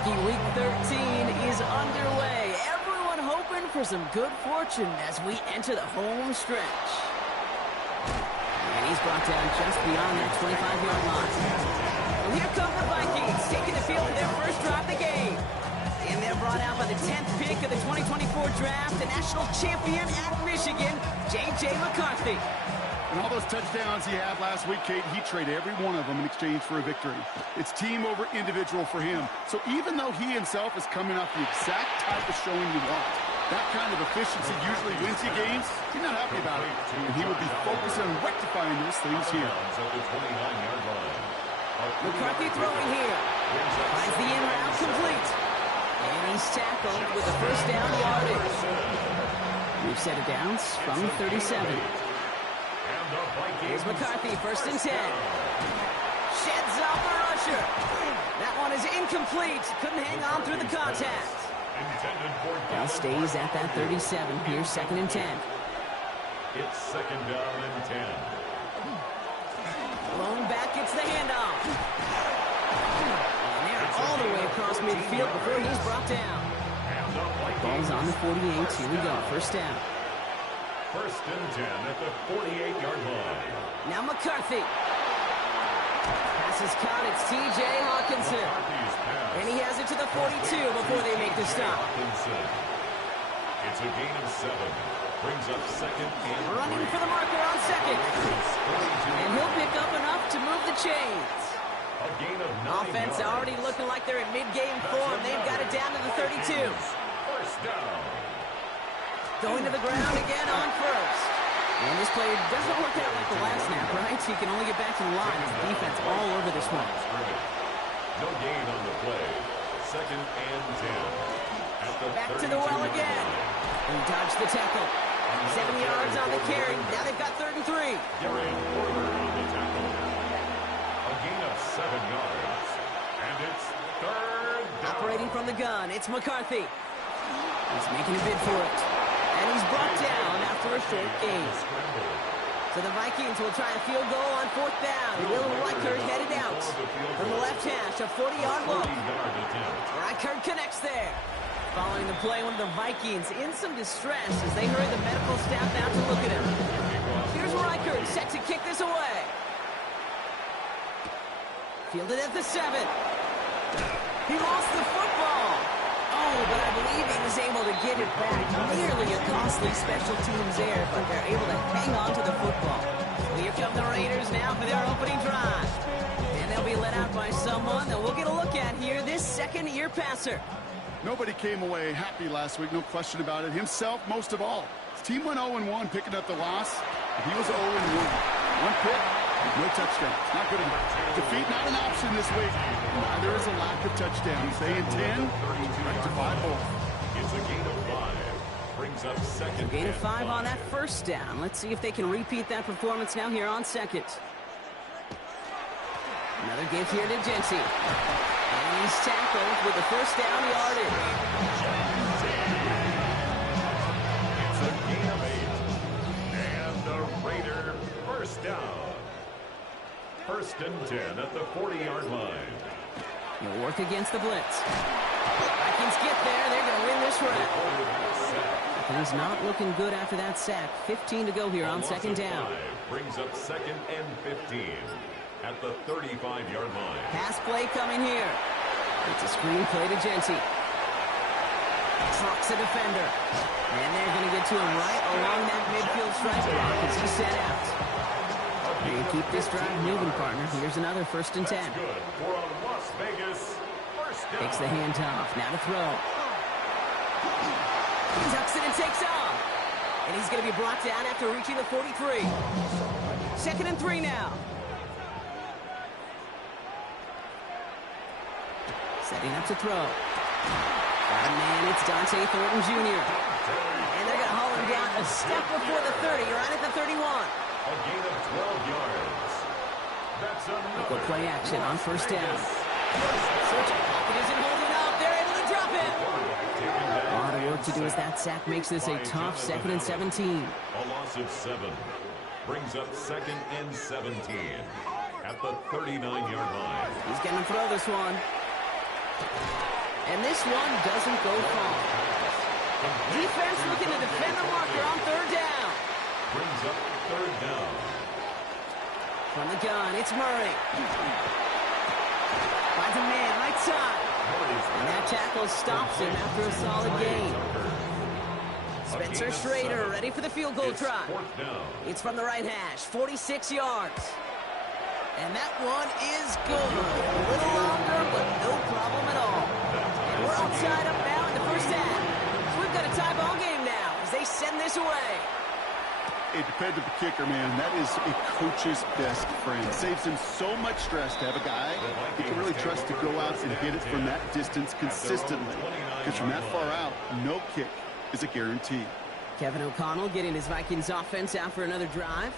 Rookie Week 13 is underway. Everyone hoping for some good fortune as we enter the home stretch. And he's brought down just beyond that 25-yard line. Well, here come the Vikings, taking the field for their first drive of the game. And they're brought out by the 10th pick of the 2024 draft, the national champion at Michigan, J.J. McCarthy. And all those touchdowns he had last week, Kate, he traded every one of them in exchange for a victory. It's team over individual for him. So even though he himself is coming off the exact type of showing you want, that kind of efficiency usually wins you games, he's not happy about it. And he will be focused on rectifying those things here. McCarthy throwing here. Finds the in route complete. And he's tackled with a first down yardage. We've set it downs from the 37. Here's McCarthy, first and 10. Sheds off the rusher. That one is incomplete. Couldn't hang on through the contact. Now stays at that 37. Here's second and 10. It's second down and 10. Blown back, gets the handoff. And they're all the way across midfield before he's brought down. Ball's on the 48. Here we go. First down. First and 10 at the 48-yard line. Now McCarthy. Pass is caught. It's T.J. Hawkinson. And he has it to the 42 before they make the stop. It's a gain of 7. Brings up second and running for the marker on second. And he'll pick up enough to move the chains. A gain of 9 Offense yards. already looking like they're in mid-game form. They've got it down to the 32. First down. Going to the ground again on first. And this play doesn't work out like the last snap, right? He can only get back to the line. The defense all over this one. No gain on the play. Second and 10. At the Back to the well again. He dodged the tackle. 7 yards on the carry. Now they've got 3rd and 3. Darian Porter on the tackle. A gain of 7 yards. And it's third down. Operating from the gun, it's McCarthy. He's making a bid for it. And he's brought down after a short gain. So the Vikings will try a field goal on 4th down. Will Reichert headed out from the left hash, a 40-yard look. Reichert connects there. Following the play, one of the Vikings in some distress as they hurry the medical staff out to look at him. Here's Reichert set to kick this away. Fielded at the 7. He lost the football. Oh, but I believe he was able to get it back. Nearly a costly special teams error, but they're able to hang on to the football. Well, here come the Raiders now for their opening drive. And they'll be led out by someone that we'll get a look at here, this second-year passer. Nobody came away happy last week, no question about it. Himself, most of all. His team went 0-1, picking up the loss. He was 0-1. One pick, no touchdowns. Not good enough. Defeat not an option this week. Neither is a lack of touchdowns. They intend to rectify both. It's a gain of 5. Brings up second. Gain of 5 on that first down. Let's see if they can repeat that performance now here on second. Another give here to Jency. And he's tackled with the first down yardage. It's a gain of 8. And the Raider first down. First and 10 at the 40-yard line. He'll work against the blitz. Vikings get there. They're going to win this round. Things not looking good after that sack. 15 to go here on second down. Brings up second and 15 at the 35-yard line. Pass play coming here. It's a screen play to Jency. Trucks a defender. And they're going to get to him right along that midfield stripe block as he's set out. And keep this drive moving, partner. Here's another first and 10. Good for a Las Vegas first down. Takes the handoff. Now to throw. He tucks it and takes off. And he's going to be brought down after reaching the 43. Second and 3 now. Setting up to throw. And man, it's Dante Thornton Jr. And they're going to haul him down a step before the 30, right at the 31. A gain of 12 yards. That's Go another. play action on first down. Searching pocket isn't holding up. They're able to drop it. A lot of work to do as that sack makes this a tough second and 17. A loss of 7. Brings up second and 17 at the 39-yard line. He's going to throw this one. And this one doesn't go far. Defense looking to defend the marker on third down. Brings up third down. From the gun, it's Murray. Finds a man right side. And that tackle stops him after a solid gain. Spencer Schrader ready for the field goal try. It's from the right hash, 46 yards. And that one is good. A little longer, but no problem at all. And we're all tied up now in the first half. So we've got a tie ball game now as they send this away. A dependable kicker, man. That is a coach's best friend. Saves him so much stress to have a guy he can really trust to go out and hit it from that distance consistently. Because from that far out, no kick is a guarantee. Kevin O'Connell getting his Vikings offense out for another drive.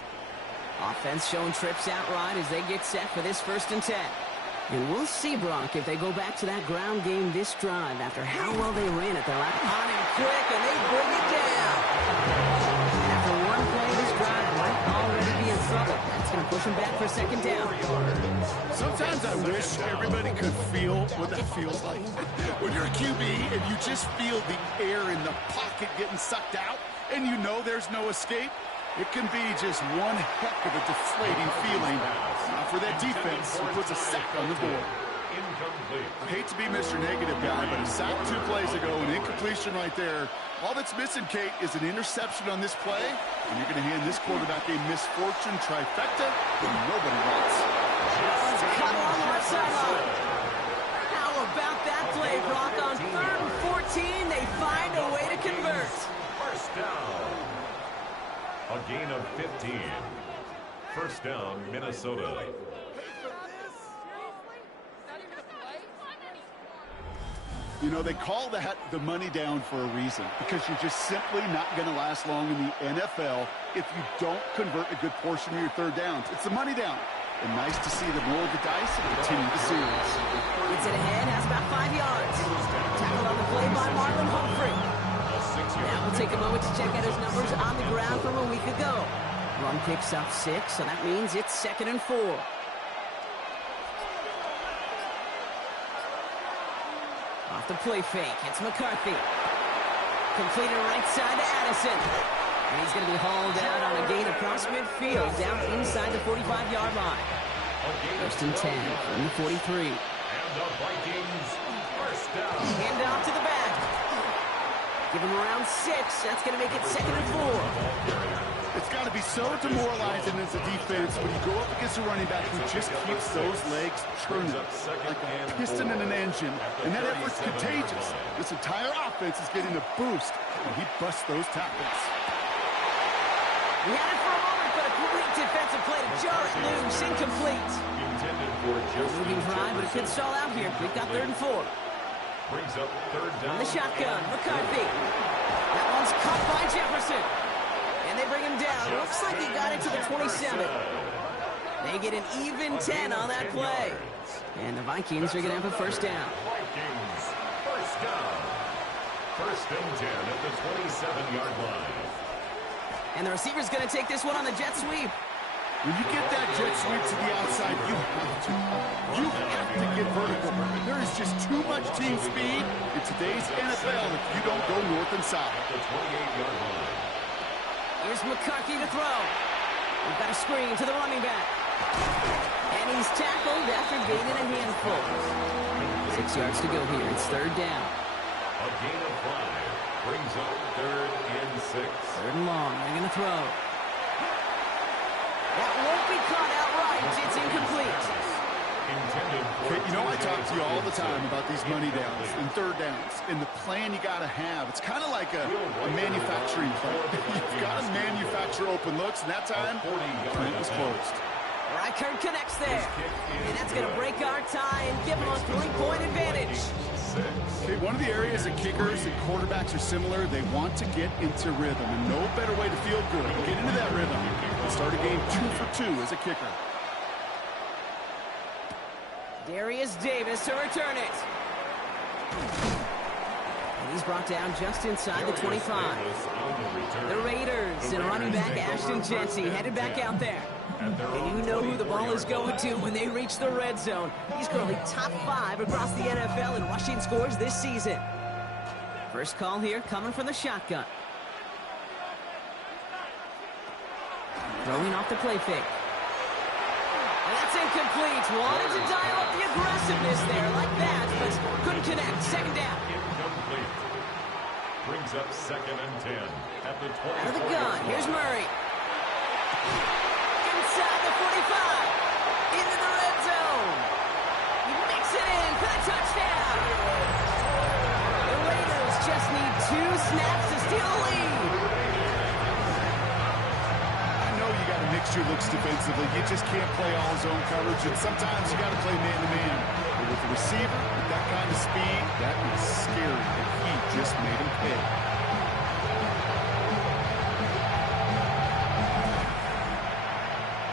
Offense showing trips out right as they get set for this 1st and 10. And we'll see, Brock, if they go back to that ground game this drive after how well they ran it. They're on him quick, and they bring it down. After one play, this drive might already be in trouble. That's going to push him back for 2nd down. Sometimes I wish everybody could feel what that feels like. When you're a QB and you just feel the air in the pocket getting sucked out, and you know there's no escape, it can be just one heck of a deflating feeling. For that defense, who puts a sack on the board. I hate to be Mr. Negative guy, but a sack 2 plays ago, an incompletion right there. All that's missing, Kate, is an interception on this play, and you're going to hand this quarterback a misfortune trifecta that nobody wants. Cut on the left sideline. How about that play, Brock? On 3rd and 14, they find a way to convert. First down. A gain of 15. First down, Minnesota. You know, they call that the money down for a reason, because you're just simply not going to last long in the NFL if you don't convert a good portion of your 3rd downs. It's the money down. And nice to see them roll the dice and continue the series. Gets it ahead, has about 5 yards. Tackled on the play by Marlon Humphrey. Now we'll take a moment to check out his numbers on the ground from a week ago. Run picks up 6, so that means it's 2nd and 4. Off the play fake, it's McCarthy. Completed right side to Addison. And he's going to be hauled out on a gain across midfield, down inside the 45-yard line. 1st and 10 from the 43. And the Vikings first down. Hand off to the back. Give him around 6. That's going to make it 2nd and 4. It's got to be so demoralizing as a defense when you go up against a running back who just keeps those legs churning like a piston in an engine. And that effort's contagious. This entire offense is getting a boost, and he busts those tackles. He had it for a moment, but a great defensive play to jar it loose. Incomplete. Moving drive, but it could stall out here. We've got 3rd and 4. Brings up 3rd down. On the shotgun, McCarthy. That one's caught by Jefferson. And they bring him down. Looks like he got it to the 27. They get an even 10 on that play. And the Vikings are going to have a 1st down. Vikings first down. 1st and 10 at the 27-yard line. And the receiver's going to take this one on the jet sweep. When you get that jet sweep to the outside, you have to. You have to get vertical. There is just too much team speed in today's NFL if you don't go north and south. The 28-yard line. Here's McCarthy to throw. We've got a screen to the running back. And he's tackled after gaining a handful. 6 yards to go here. It's 3rd down. A gain of 5. Brings up 3rd and 6. 3rd and long. They're going to throw. That won't be caught outright. It's incomplete. Okay, you know I talk to you all the time about these money downs and 3rd downs and the plan you got to have. It's kind of like a manufacturing plant. You've got to manufacture open looks, and that time, the plant was closed. Reichert connects there. And that's going to break our tie and give them a 3-point advantage. Okay, one of the areas that kickers and quarterbacks are similar, they want to get into rhythm. And no better way to feel good, get into that rhythm, and start a game 2 for 2 as a kicker. Darius Davis to return it. And he's brought down just inside the 25. The Raiders and running back Ashton Jency headed back out there. at their And own you know who the ball is 24-yard going line. to when they reach the red zone. He's currently top 5 across the NFL in rushing scores this season. First call here coming from the shotgun. Throwing off the play fake. And that's incomplete. Wanted to dial up the aggressiveness there like that, but couldn't connect. Second down. Incomplete. Brings up 2nd and 10 at the 24. Out of the gun. Here's Murray. Inside the 45. Into the red zone. He makes it in for the touchdown. The Raiders just need 2 snaps to steal a lead. I know you got to mix your looks defensively. You just can't play all zone coverage, and sometimes you got to play man-to-man. But with the receiver, with that kind of speed, that is scary, and he just made him pay.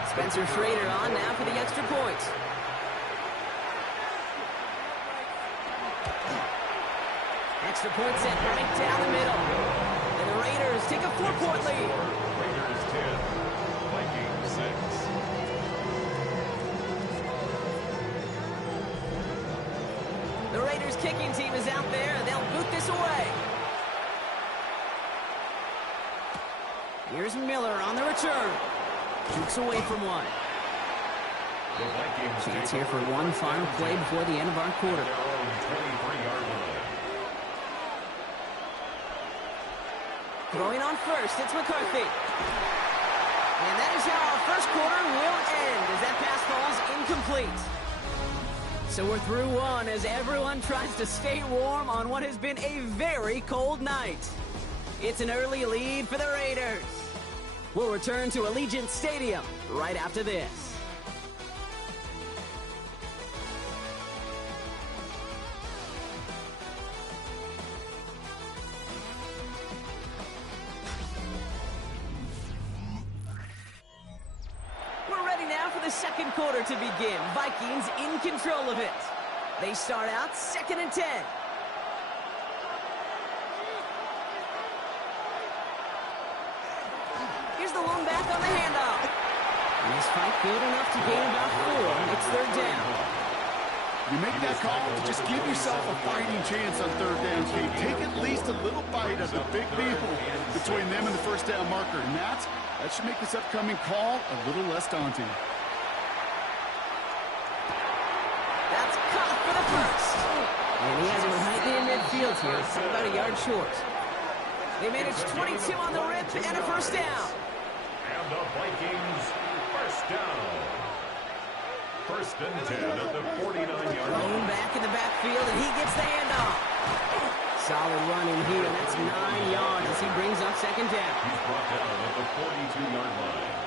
Spencer Schrader on now for the extra point. Extra point set right down the middle. And the Raiders take a 4-point lead. Raiders 10, Vikings 6. The Raiders kicking team is out there, and they'll boot this away. Here's Miller on the return. Jukes away from one. The Vikings Chance take here for one final play before the end of our quarter. their own 23-yard line. Throwing on first, it's McCarthy. And that is how our first quarter will end as that pass falls incomplete. So we're through one as everyone tries to stay warm on what has been a very cold night. It's an early lead for the Raiders. We'll return to Allegiant Stadium right after this. We're ready now for the second quarter to begin. Vikings in control of it. They start out 2nd and 10. Here's the lone back on the handoff. And this fight good enough to gain about 4. It's 3rd down. You make that call to just give yourself a fighting chance on 3rd down, Kate. Take at least a little bite of the big deal between them and the 1st down marker. And that should make this upcoming call a little less daunting. That's caught for the first. And he has it right in midfield here. About a yard short. They managed 22 on the rip and a 1st down. And the Vikings first down. 1st and 10 at the 49-yard Thrown line. back in the backfield, and he gets the handoff. Solid run in here. That's 9 yards as he brings up 2nd down. He's brought down at the 42-yard line.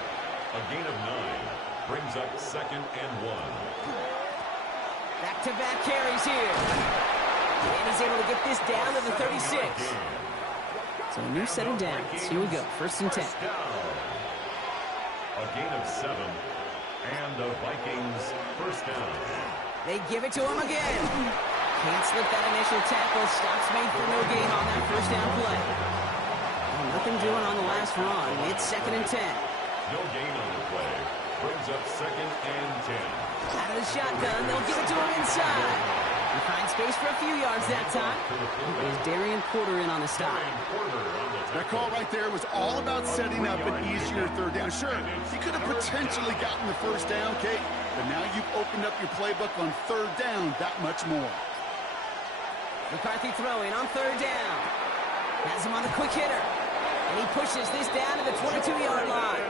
A gain of 9 brings up 2nd and 1. Back-to-back carries here. And he's able to get this down to the 36. So a new set of downs. Here we go. 1st and 10. First down. A gain of 7. And the Vikings first down. They give it to him again. Can't slip that initial tackle. Stops made for no gain on that 1st down play. Well, nothing doing on the last run. It's 2nd and 10. No gain on the play. Brings up 2nd and 10. Out of the shotgun, they'll give it to him inside. He finds space for a few yards that time. There's Darian Porter in on the stop. That call right there was all about setting up an easier 3rd down. Sure, he could have potentially gotten the 1st down, Kate, but now you've opened up your playbook on 3rd down that much more. McCarthy throwing on 3rd down. Has him on the quick hitter. And he pushes this down to the 22-yard line.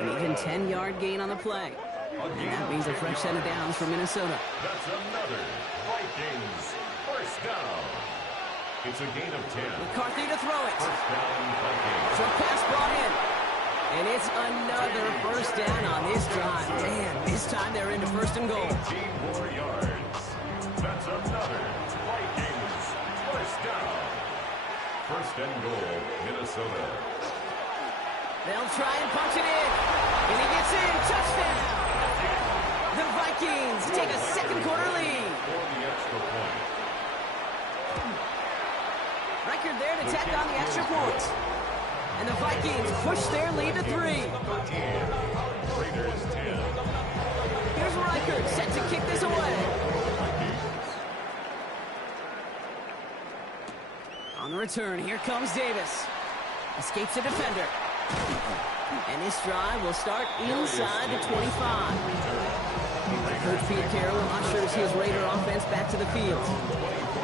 An even 10-yard gain on the play. And that means a fresh set of downs for Minnesota. That's another Vikings first down. It's a gain of 10. McCarthy to throw it. First down, Vikings. Short pass brought in. And it's another 1st down on this drive. Damn, this time they're into 1st and goal. 18 more yards. That's another Vikings first down. 1st and goal, Minnesota. They'll try and punch it in. And he gets in. Touchdown. The Vikings take a 2nd quarter lead. For the extra point. Record there to tack on the extra point. And the Vikings push their lead to 3. 13. Raiders 10. Here's Reichert set to kick this away. On the return, here comes Davis. Escapes a defender. And this drive will start inside the 25. Coach Pete Carroll ushers his Raider offense back to the field.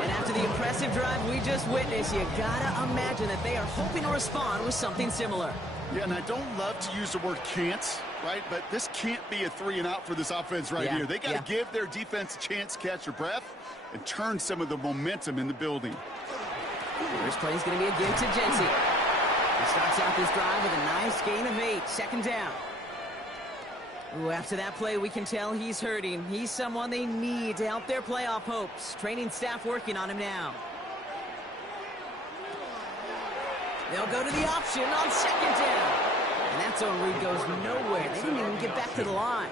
And after the impressive drive we just witnessed, you gotta imagine that they are hoping to respond with something similar. Yeah, and I don't love to use the word can't, right? But this can't be a 3-and-out for this offense right here. They got to give their defense a chance to catch their breath and turn some of the momentum in the building. First play is going to be again to Jensen. He starts out this drive with a nice gain of 8. Second down. Ooh, after that play, we can tell he's hurting. He's someone they need to help their playoff hopes. Training staff working on him now. They'll go to the option on second down. And that zone read goes nowhere. They didn't even get back to the line.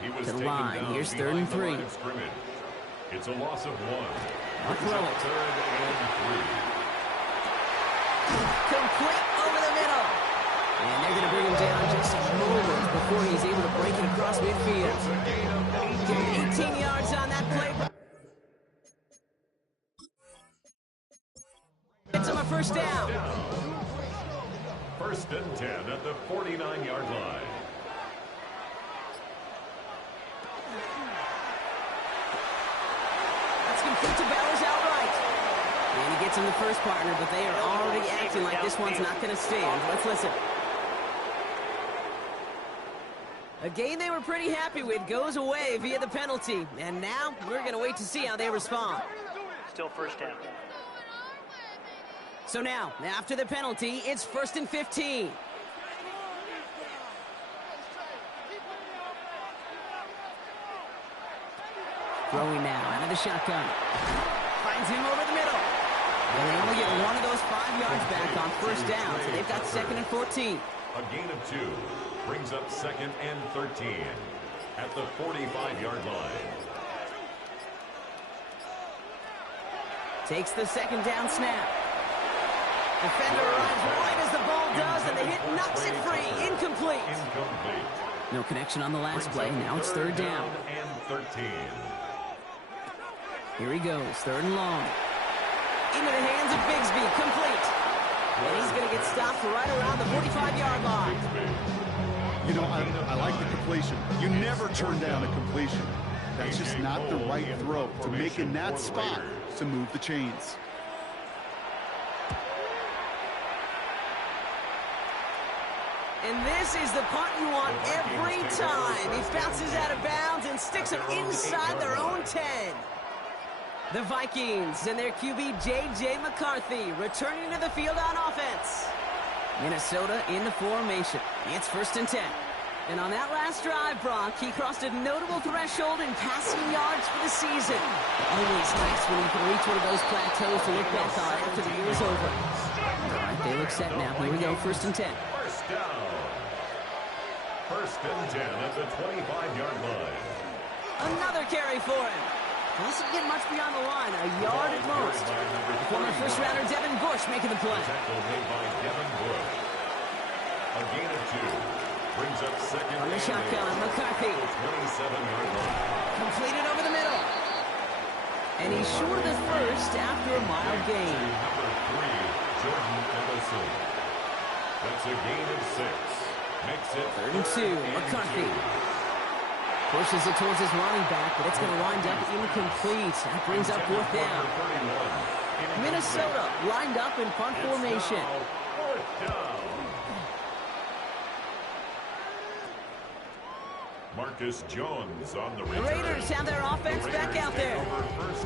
To the line. Here's 3rd and 3. It's a loss of 1. I'll throw it. 3rd and 3. Complete over the middle. And they're going to bring him down just some moments before he's able to break it across midfield. Give him 18 yards on that play. Gets him a first down. 1st and 10 at the 49-yard line. That's complete to Bowers outright. And he gets him the first partner, but they are already acting like this one's not going to stand. Let's listen. A game they were pretty happy with goes away via the penalty. And now we're going to wait to see how they respond. Still first down. So now, after the penalty, it's 1st and 15. Throwing now out of the shotgun. Finds him over the middle. And they only get one of those 5 yards back on first down, so they've got 2nd and 14. A gain of 2 brings up 2nd and 13 at the 45-yard line. Takes the second down snap. Defender arrives right as the ball does, and the hit knocks it free. Incomplete. No connection on the last play. Now it's 3rd down. And 13. Here he goes, 3rd and long. Into the hands of Bigsby, complete. And he's going to get stopped right around the 45-yard line. You know, I like the completion. You never turn down a completion. That's just not the right throw to make in that spot to move the chains. And this is the punt you want every time. He bounces out of bounds and sticks it inside their own 10. The Vikings and their QB J.J. McCarthy returning to the field on offense. Minnesota in the formation. It's 1st and 10. And on that last drive, Brock, he crossed a notable threshold in passing yards for the season. Always nice when you can reach one of those plateaus to look back on after the year is over. All right, they look set now. Here we go, 1st and 10. First down. 1st and 10 at the 25-yard line. Another carry for him. Doesn't get much beyond the line, a yard at most. Former first-rounder Devin Bush making the play. Tackle made by Devin Bush. A gain of 2 brings up 2nd On the shotgun, McCarthy. 27-yard line. Completed over the middle. And he's short of the first after a mild gain. Number 3, Jordan Ellison. That's a gain of 6. Makes it 3rd and 2, McCarthy. Pushes it towards his running back, but it's going to wind up incomplete. That brings up 4th down. Minnesota lined up in punt formation. 4th down. Marcus Jones on the The return. Raiders have their offense back out there.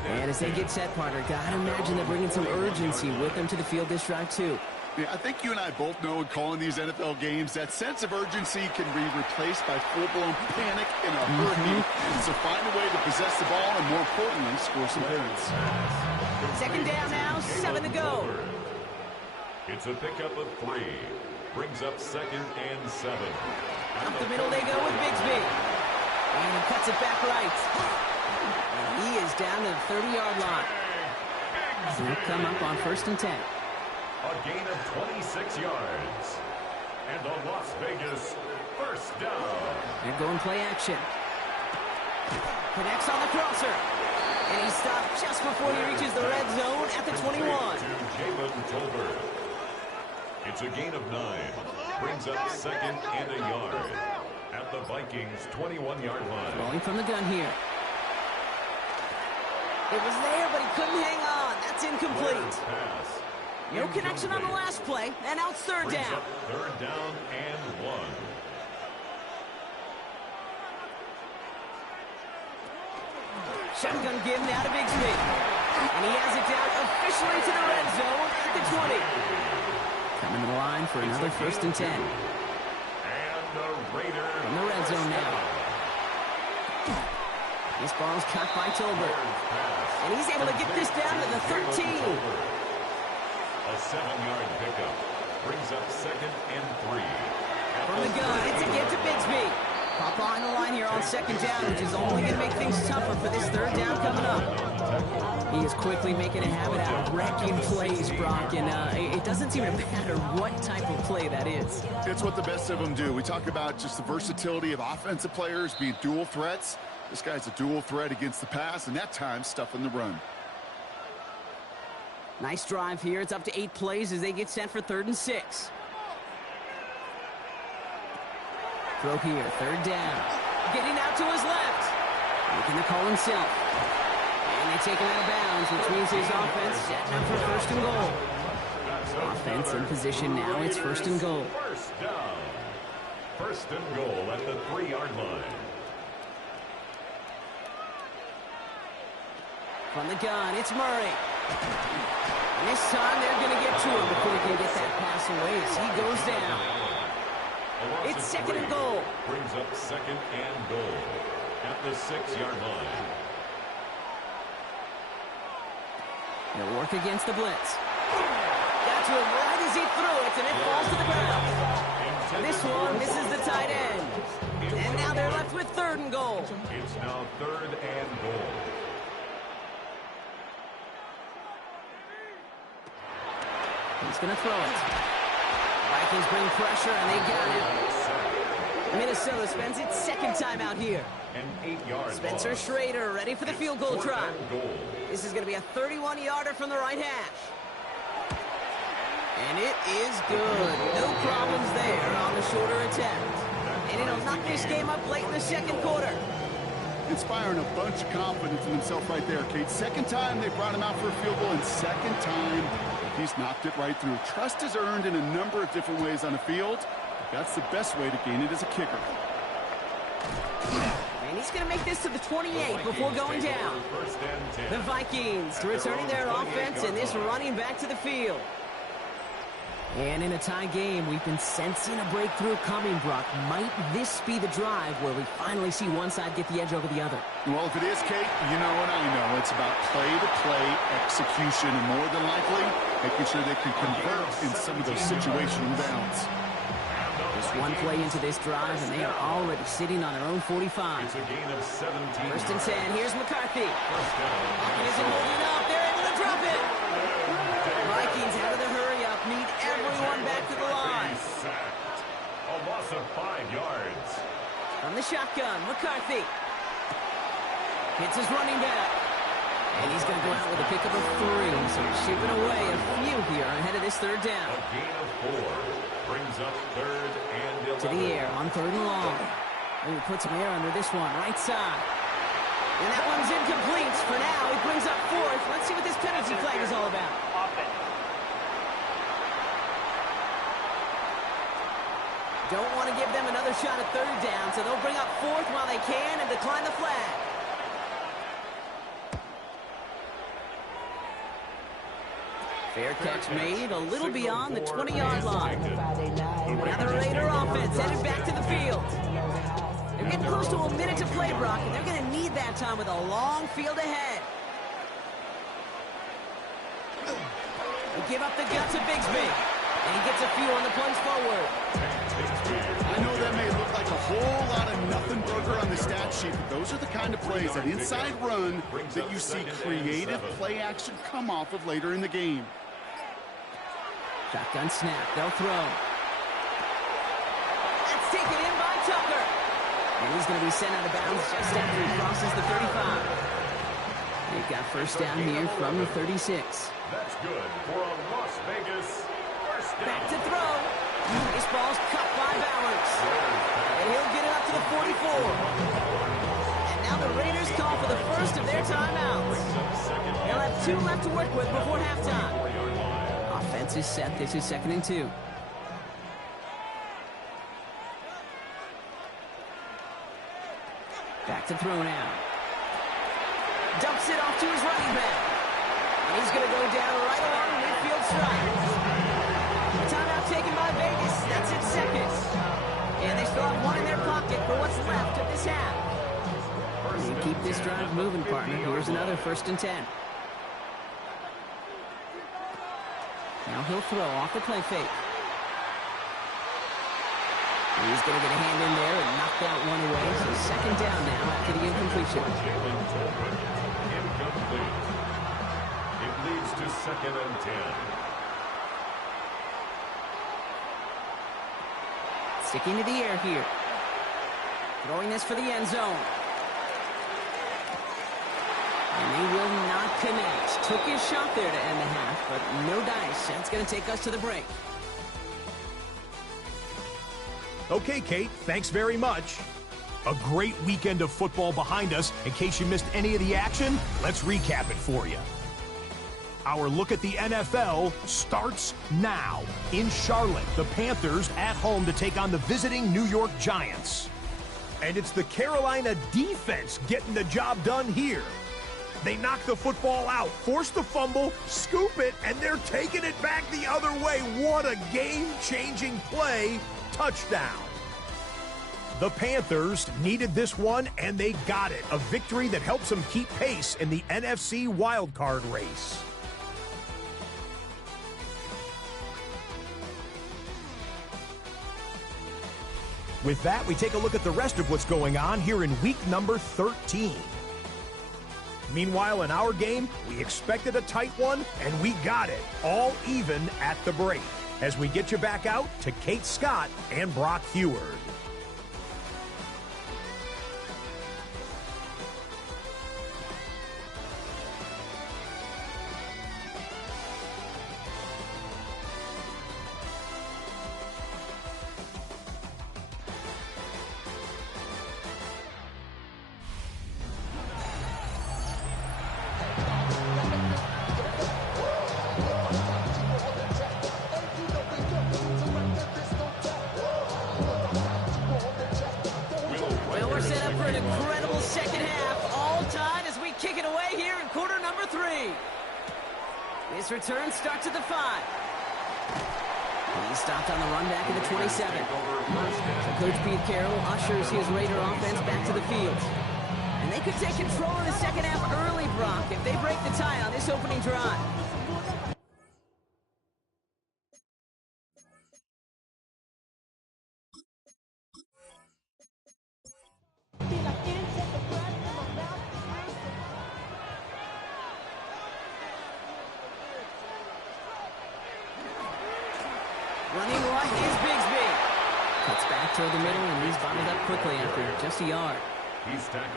And as they get set, partner, gotta imagine they're bringing some urgency with them to the field this drive, too. Yeah, I think you and I both know in calling these NFL games that sense of urgency can be replaced by full-blown panic in a hurricane. So find a way to possess the ball and, more importantly, score some points. 2nd down now, 7 to go. It's a pickup of 3. Brings up 2nd and 7. Up the middle they go with Bigsby. And he cuts it back right. And he is down to the 30-yard line. So he'll come up on 1st and 10. A gain of 26 yards. And the Las Vegas first down. And going play action. Connects on the crosser. And he stopped just before he reaches the red zone at the 21. It's a gain of 9. Brings up second and a yard. At the Vikings' 21-yard line. Throwing from the gun here. It was there, but he couldn't hang on. That's incomplete. No connection on the last play, and now it's third down. Third down and 1. Shotgun give now to Bigsby. And he has it down officially to the red zone at the 20. Coming to the line for another first and 10. And the Raiders from the red zone now. This ball's caught by Tolbert. And he's able to get this down to the 13. A 7-yard pickup brings up second and 3. From the gun, it's again to Bigsby. Pop behind the line here on second down, which is only going to make things tougher for this third down coming up. He is quickly making a habit out of wrecking plays, Brock, and it doesn't seem to matter what type of play that is. It's what the best of them do. We talk about just the versatility of offensive players being dual threats. This guy's a dual threat against the pass, and that time stuffing the run. Nice drive here. It's up to 8 plays as they get set for 3rd and 6. Throw here, 3rd down. Getting out to his left. Making the call himself. And they take him out of bounds, which means his offense setting up for 1st and goal. Offense in position now. It's 1st and goal. First down. 1st and goal at the 3-yard line. From the gun, it's Murray. And this time they're going to get to him before he can get that pass away as he goes down. It's 2nd and goal. Brings up 2nd and goal at the 6-yard line. He'll work against the blitz. Got to him right as he threw it, and it falls to the ground. This one misses the tight end. And now they're left with 3rd and goal. It's now 3rd and goal. He's going to throw it. Vikings bring pressure, and they got him. Minnesota spends its 2nd time out here. An 8-yard Spencer loss. Schrader ready for the field goal try. This is going to be a 31-yarder from the right hash. And it is good. No problems there on the shorter attempt. And it'll knock this game up late in the 2nd quarter. Inspiring a bunch of confidence in himself right there, Kate. 2nd time they brought him out for a field goal, and 2nd time he's knocked it right through. Trust is earned in a number of different ways on the field. That's the best way to gain it as a kicker. And he's going to make this to the 28 before going down. The Vikings returning their offense and this running back to the field. And in a tie game, we've been sensing a breakthrough coming, Brock. Might this be the drive where we finally see one side get the edge over the other? Well, if it is, Kate, you know and I know it's about play-to-play execution, and more than likely, making sure they can convert in some of those situational downs. Just one play into this drive, and they are already sitting on their own 45. It's a gain of 17. 1st and 10. Here's McCarthy. Vikings isn't holding up. They're able to drop it. Vikings out of the hurry-up need everyone back to the line. A loss of 5 yards. From the shotgun, McCarthy. Hits his running back. And he's going to go out with a pickup of 3. So chipping away a few here ahead of this 3rd down. A gain of 4. Brings up 3rd and 11. To the air on 3rd and long. And he puts some air under this one, right side. And that one's incomplete. For now, he brings up 4th. Let's see what this penalty flag is all about. Don't want to give them another shot at 3rd down, so they'll bring up 4th while they can and decline the flag. Fair catch made a little beyond the 20-yard line. Now the Raider offense headed back to the field. They're getting close to a minute to play, Brock, and they're going to need that time with a long field ahead. They give up the guts of Bigsby, and he gets a few on the plunge forward. I know that may look like a whole lot of nothing burger on the stat sheet, but those are the kind of plays, that inside run, that you see creative play action come off of later in the game. Shotgun snap. They'll throw. That's taken in by Tucker. And he's going to be sent out of bounds just after he crosses the 35. They've got first down here from the 36. That's good for a Las Vegas first down. Back to throw. This ball's cut by Bowers. And he'll get it up to the 44. And now the Raiders call for the first of their timeouts. They'll have 2 left to work with before halftime. Offense is set. This is 2nd and 2. Back to throw now. Dumps it off to his running back. And he's going to go down right along the midfield stripe. Timeout taken by Vegas. That's its 2nd. And they still have 1 in their pocket for what's left of this half. You keep this drive moving, partner. Here's another 1st and 10. Now he'll throw off the play fake. He's going to get a hand in there and knock that one away. So 2nd down now after the incompletion. Incomplete. It leads to 2nd and 10. Sticking to the air here. Throwing this for the end zone. And they will not connect. Took his shot there to end the half, but no dice. That's going to take us to the break. Okay, Kate, thanks very much. A great weekend of football behind us. In case you missed any of the action, let's recap it for you. Our look at the NFL starts now. In Charlotte, the Panthers at home to take on the visiting New York Giants. And it's the Carolina defense getting the job done here. They knock the football out, force the fumble, scoop it, and they're taking it back the other way. What a game-changing play. Touchdown. The Panthers needed this one, and they got it. A victory that helps them keep pace in the NFC wildcard race. With that, we take a look at the rest of what's going on here in week number 13. Meanwhile, in our game, we expected a tight one, and we got it, all even at the break. As we get you back out to Kate Scott and Brock Heward. This return starts at the 5. He stopped on the run back at the 27. So Coach Pete Carroll ushers his Raider offense back to the field. And they could take control in the second half early, Brock, if they break the tie on this opening drive. Running right is Bigsby. Cuts back toward the middle, and he's bottled up quickly after just a yard.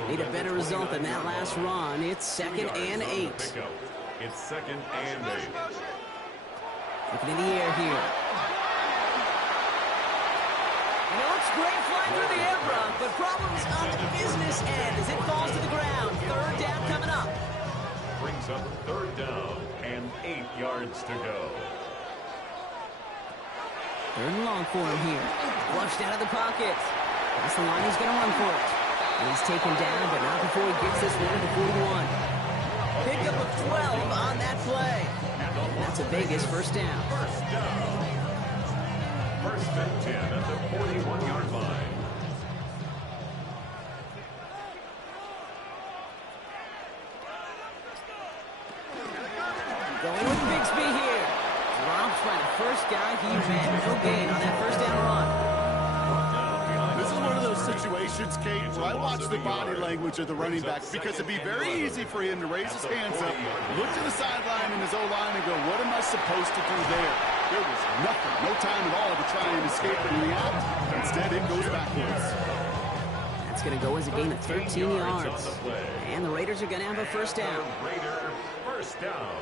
Need a better result than that last run. It's 2nd and 8. It's 2nd and 8. Looking in the air here. And it looks great flying through the air, Brock, but problems on the business end as it falls to the ground. 3rd down coming up. Brings up 3rd down and 8 yards to go. 3rd and long for him here. Flushed out of the pocket. That's the line. He's going to run for it. And he's taken down, but not before he gets this one to the 41. Pickup of 12 on that play. And that's a Vegas first down. First down. 1st and 10 at the 41-yard line. Going with Bigsby here. Dropped by the first guy he met. No gain on that first down run. This is one of those situations, Kate, where I watch the body language of the running back because it'd be very easy for him to raise his hands up, look to the sideline in his O-line and go, what am I supposed to do there? There was nothing, no time at all to try and escape and react. Instead, it goes backwards. That's going to go as a gain of 13 yards. And the Raiders are going to have a first down. Raider first down.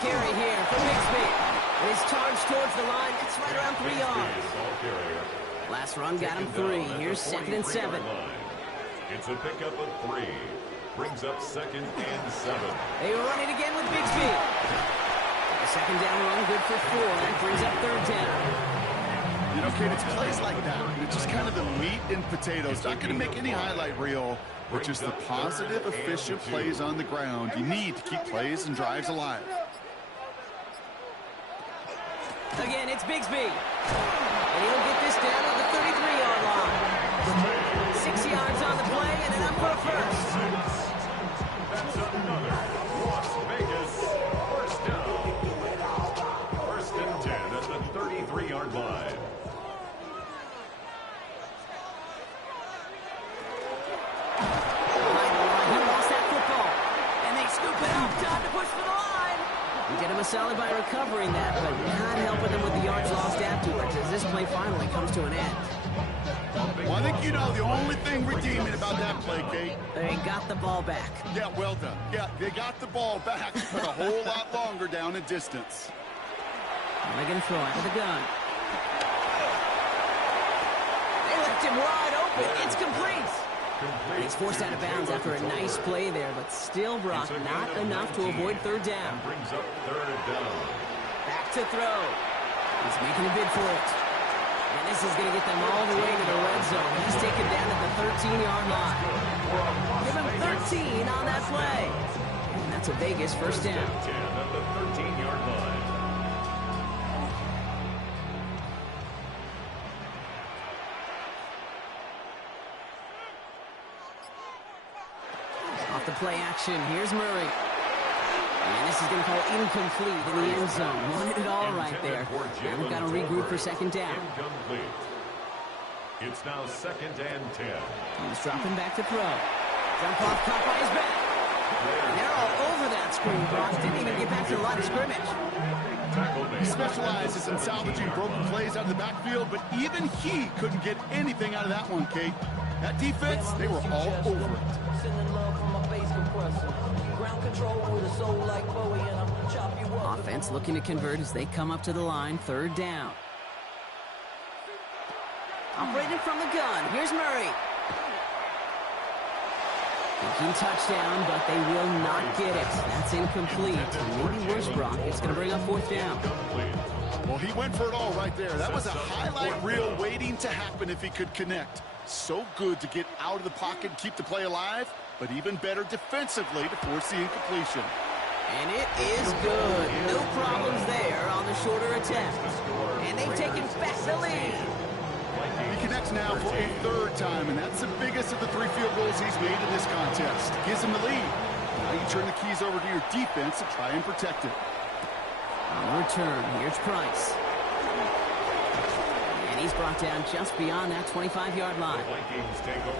Carry here for Bixby. And he's charged towards the line. That's right around 3 yards. Last run got him 3. Here's 2nd and 7. It's a pickup of 3. Brings up 2nd and 7. They run it again with Bixby. A second down run, good for 4. That brings up 3rd down. You know, Kate, it's plays like that. It's just kind of the meat and potatoes. Not going to make any highlight reel, but just the positive, efficient plays on the ground. You need to keep plays and drives alive. Again, it's Bixby. And he'll get this down at the 33-yard line. 6 yards on the play, and then up for a first. That's another Las Vegas first down. 1st and 10 at the 33-yard line. He lost that football. And they scoop it up. Time to push for the line. He did him a solid by recovering that, but not helping them with the yards lost afterwards as this play finally comes to an end. Well, I think you know the only thing redeeming about that play, Kate. They got the ball back. Yeah, well done. Yeah, they got the ball back, but a whole lot longer down in distance. They're going to throw out of the gun. They left him wide open. It's complete. He's forced out of bounds after a nice play there, but still, Brock, not enough to avoid 3rd down. Brings up 3rd down. Back to throw. He's making a bid for it. And this is going to get them all the way to the red zone. He's taken down at the 13-yard line. Give him 13 on that play. And that's a Vegas first down. 10 at the 13-yard line. Off the play action, here's Murray. And this is going to call incomplete in the end zone. Wanted it all right there. Now they've got to regroup for 2nd down. Incomplete. It's now 2nd and 10. He's dropping back to throw. Jump off, caught by his back. And they're all over that screen, Brock. Didn't even get back to the line of scrimmage. He specializes in salvaging broken plays out of the backfield, but even he couldn't get anything out of that one, Kate. That defense, they were all over it. Offense looking to convert as they come up to the line. 3rd down. Operating from the gun. Here's Murray. Thinking touchdown, but they will not get it. That's incomplete. And maybe worse, Brock. It's going to bring up 4th down. Well, he went for it all right there. That was a highlight reel waiting to happen if he could connect. So good to get out of the pocket and keep the play alive, but even better defensively to force the incompletion. And it is good. No problems there on the shorter attempt. And they've taken back the lead. He connects now for a 3rd time, and that's the biggest of the 3 field goals he's made in this contest. Gives him the lead. Now you turn the keys over to your defense to try and protect it. On the return, here's Price. And he's brought down just beyond that 25-yard line.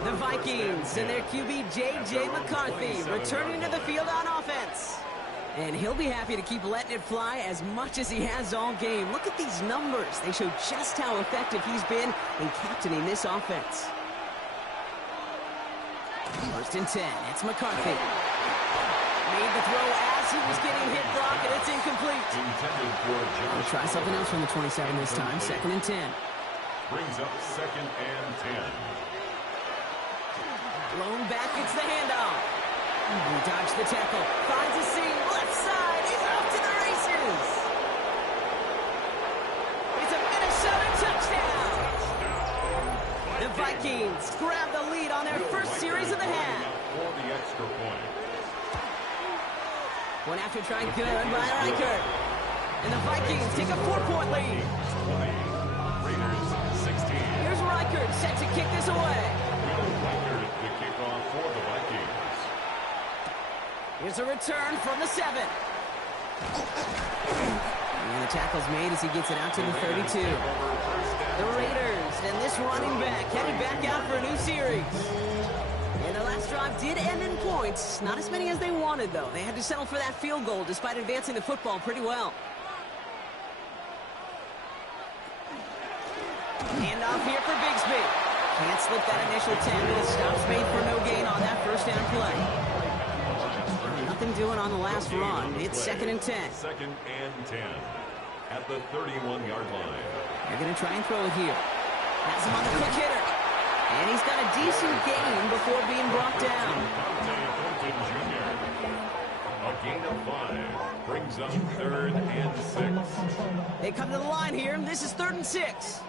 The Vikings and their QB, J.J. McCarthy, returning to the field on offense. And he'll be happy to keep letting it fly as much as he has all game. Look at these numbers. They show just how effective he's been in captaining this offense. 1st and 10. It's McCarthy. Made the throw as he was getting hit, Brock, and it's incomplete. We'll try something else from the 27 this time. 2nd and 10. Brings up 2nd and 10. Blown back, it's the handoff. He dodged the tackle. Finds a seam. Left side. He's off to the races. It's a Minnesota touchdown. The Vikings grab the lead on their first series of the half. For the extra point. One after trying good by Reichert. And the Vikings take a 4-point lead. 20. Raiders 16. Here's Reichert set to kick this away. Will Reichert the kickoff for the Vikings. Here's a return from the 7. And the tackle's made as he gets it out to the 32. The Raiders and this running back headed back out for a new series. And Their last drive did end in points. Not as many as they wanted, though. They had to settle for that field goal despite advancing the football pretty well. Hand off here for Bigsby. Can't slip that initial tackle. Stops made for no gain on that first down play. Nothing doing on the last run. It's 2nd and 10. 2nd and 10 at the 31-yard line. They're going to try and throw it here. Has him on the quick hitter. And he's got a decent gain before being brought down. A gain of 5 brings up 3rd and 6. They come to the line here, and this is 3rd and 6.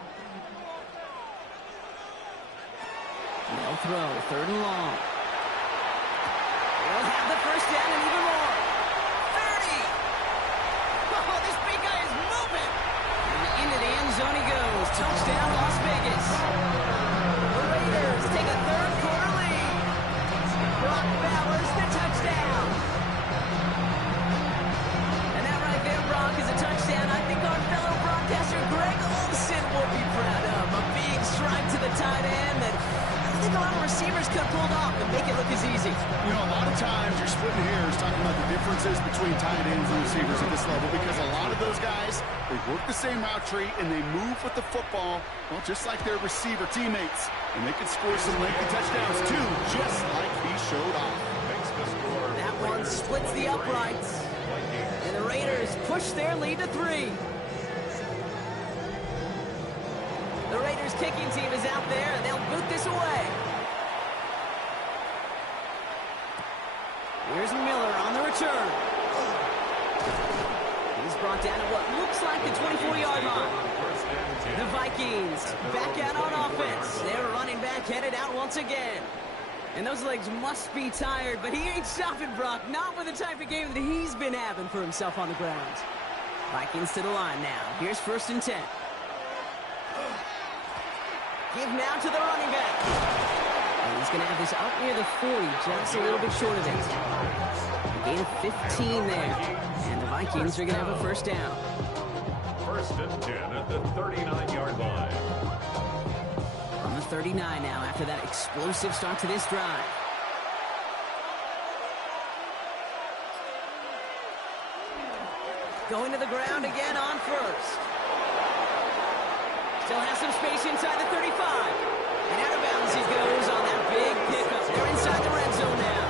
They'll throw, 3rd and long. They'll have the first down and even more. 30! Oh, this big guy is moving! And into the end zone he goes. Touchdown, Las Vegas. The Raiders take a 3rd quarter lead. Brock Bowers, the touchdown. And that right there, Brock, is a touchdown I think our fellow broadcaster Greg Olsen will be proud of. A big strike to the tight end that I think a lot of receivers could have pulled off and make it look as easy. You know, a lot of times you're splitting hairs talking about the differences between tight ends and receivers at this level because a lot of those guys, they work the same route tree and they move with the football, well, just like their receiver teammates. And they can score some lengthy touchdowns too, just like he showed off. That one splits the uprights. And the Raiders push their lead to 3. The Raiders kicking team is out there, and they'll boot this away. Here's Miller on the return. He's brought down at what looks like the 24-yard line. The Vikings back out on offense. Their running back headed out once again. And those legs must be tired, but he ain't stopping, Brock. Not with the type of game that he's been having for himself on the ground. Vikings to the line now. Here's 1st and 10. Give now to the running back. And he's going to have this up near the 40, just a little bit short of it. A gain of 15 there. And the Vikings are going to have a first down. 1st and 10 at the 39-yard line. On the 39 now after that explosive start to this drive. Going to the ground again on 1st. Still has some space inside the 35. And out of bounds he goes on that big pickup. They're inside the red zone now.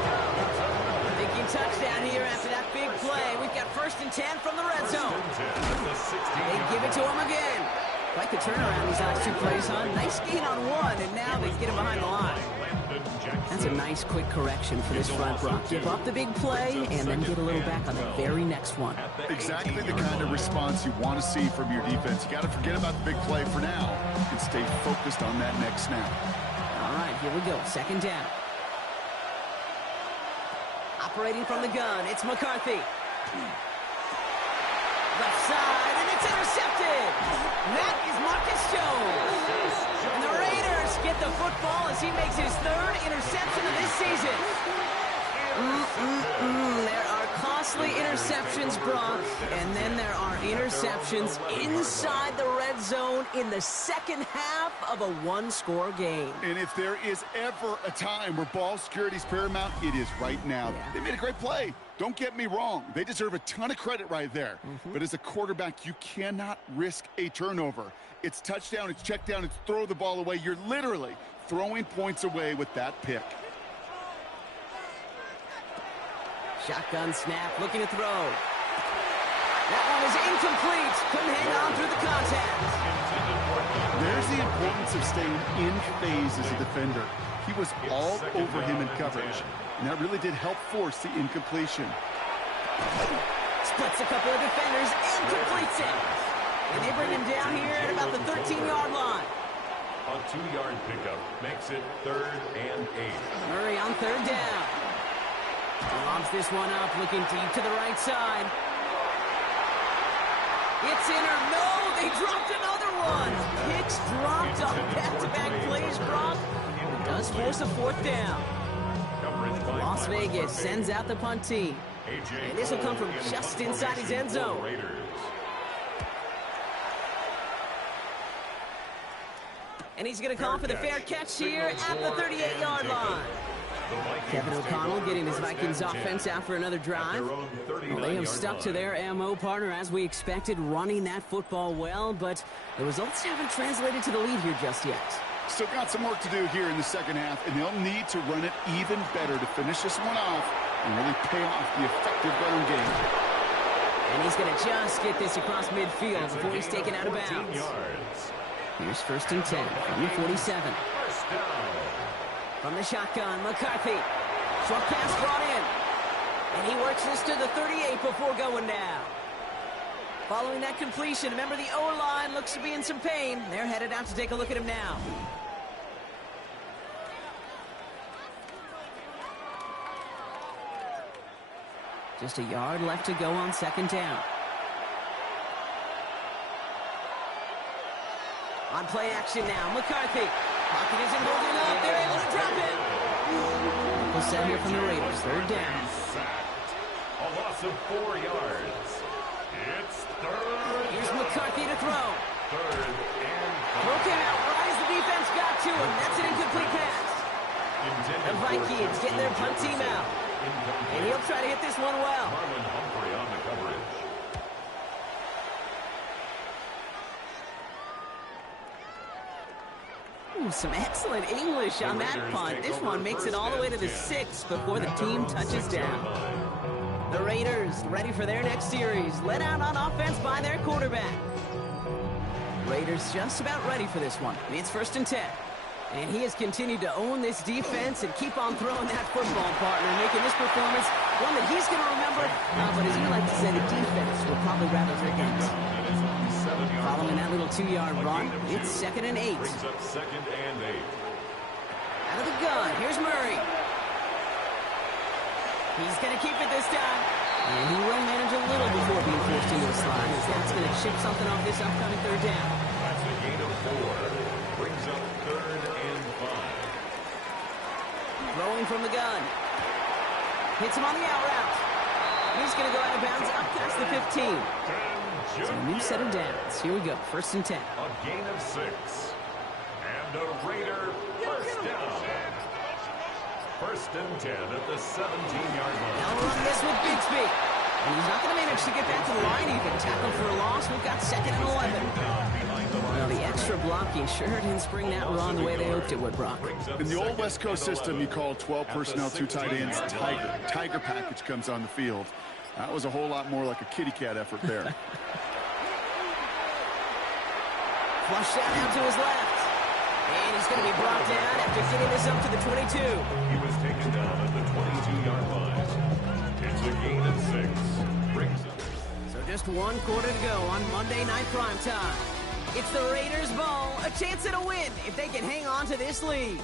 Thinking touchdown here after that big play. We've got 1st and 10 from the red zone. They give it to him again. Quite the turnaround these last 2 plays, huh? Nice gain on 1, and now they get him behind the line. That's a nice quick correction for this front, Brock. Give up the big play and then get a little back on the very next one. Exactly the kind of response you want to see from your defense. You got to forget about the big play for now and stay focused on that next snap. All right, here we go. 2nd down. Operating from the gun, it's McCarthy. Left side, and it's intercepted. That is Marcus Jones. And the Raiders get the football as he makes his 3rd interception of this season. There are costly interceptions, Brock, and then there are interceptions inside the red zone in the second half of a 1-score game. And if there is ever a time where ball security is paramount, it is right now. Yeah. They made a great play. Don't get me wrong. They deserve a ton of credit right there. But as a quarterback, you cannot risk a turnover. It's touchdown, it's check down, it's throw the ball away. You're literally throwing points away with that pick. Shotgun snap, looking to throw. That one is incomplete. Couldn't hang on through the contact. There's the importance of staying in phase as a defender. He was all over him in coverage, and that really did help force the incompletion. Splits a couple of defenders and completes it. And they bring him down here at about the 13-yard line. A 2-yard pickup makes it 3rd and 8. Murray on 3rd down. Lobs this one up, looking deep to the right side. It's in or no, they dropped another one. Picks dropped on back-to-back plays, Brock. It does force a 4th down. Las Vegas sends out the punt team. And this will come from just inside his end zone. And he's going to call for the fair catch here at the 38-yard line. Kevin O'Connell getting his Vikings offense out for another drive. Well, they have stuck to their MO, partner, as we expected, running that football well, but the results haven't translated to the lead here just yet. Still got some work to do here in the second half, and they'll need to run it even better to finish this one off and really pay off the effective run game. And he's going to just get this across midfield before he's taken out of bounds. Here's 1st and 10 from the 47. From the shotgun, McCarthy. Short pass brought in. And he works this to the 38 before going down. Following that completion, remember the O-line looks to be in some pain. They're headed out to take a look at him now. Just a yard left to go on 2nd down. On play action now, McCarthy. Pocket isn't holding up. They're able to drop it. We'll set here from the Raiders. 3rd down. A loss of 4 yards. It's 3rd. Here's McCarthy to throw. 3rd and 5. Broke him out right as the defense got to him. That's an incomplete pass. The Vikings getting their punt team out. And he'll try to hit this one well. Marlon Humphrey on the coverage. Ooh, some excellent English on that punt. This one makes it all the way to the 6 before the team touches down. The Raiders ready for their next series, led out on offense by their quarterback. Raiders just about ready for this one. It's 1st and 10. And he has continued to own this defense and keep on throwing that football, partner, making this performance one that he's going to remember. But as you like to say, the defense will probably rather forget. Following that little 2-yard run, it's 2nd and 8. Brings up 2nd and 8. Out of the gun, here's Murray. He's going to keep it this time. And he will manage a little before being forced into a slide, as that's going to chip something off this upcoming 3rd down. That's a gain of 4. Brings up 3rd and 5. Throwing from the gun. Hits him on the out route. He's going to go out of bounds up past the 15. So a new set of downs. Here we go. 1st and 10. A gain of 6. And a Raider 1st down. 1st and 10 at the 17-yard line. Now run this with Bixby. And he's not going to manage to get back to the line even. Tackle for a loss. We've got 2nd and 11. Well, the extra blocking sure didn't spring that run the way they hoped it would, Brock. In the old West Coast system, you call 12 personnel, 2 tight ends, Tiger. Tiger package comes on the field. That was a whole lot more like a kitty cat effort there. Flushed out now to his left. And he's going to be brought down after getting this up to the 22. He was taken down at the 22-yard line. It's a gain of 6. Brings up. So just 1 quarter to go on Monday Night Primetime. It's the Raiders' ball, a chance at a win if they can hang on to this lead.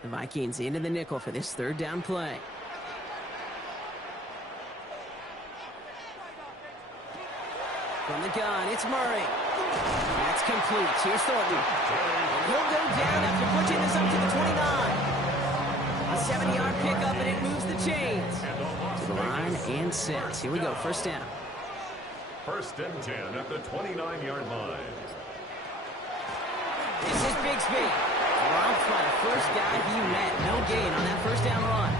The Vikings into the nickel for this 3rd down play. From the gun, it's Murray. That's complete. Here's Thornton. And he'll go down after pushing this up to the 29. A 70-yard pickup, and it moves the chains. To the line and 6. Here we go, 1st down. 1st and 10 at the 29-yard line. This is Bixby. Dropped by the first guy he met. No gain on that 1st down run.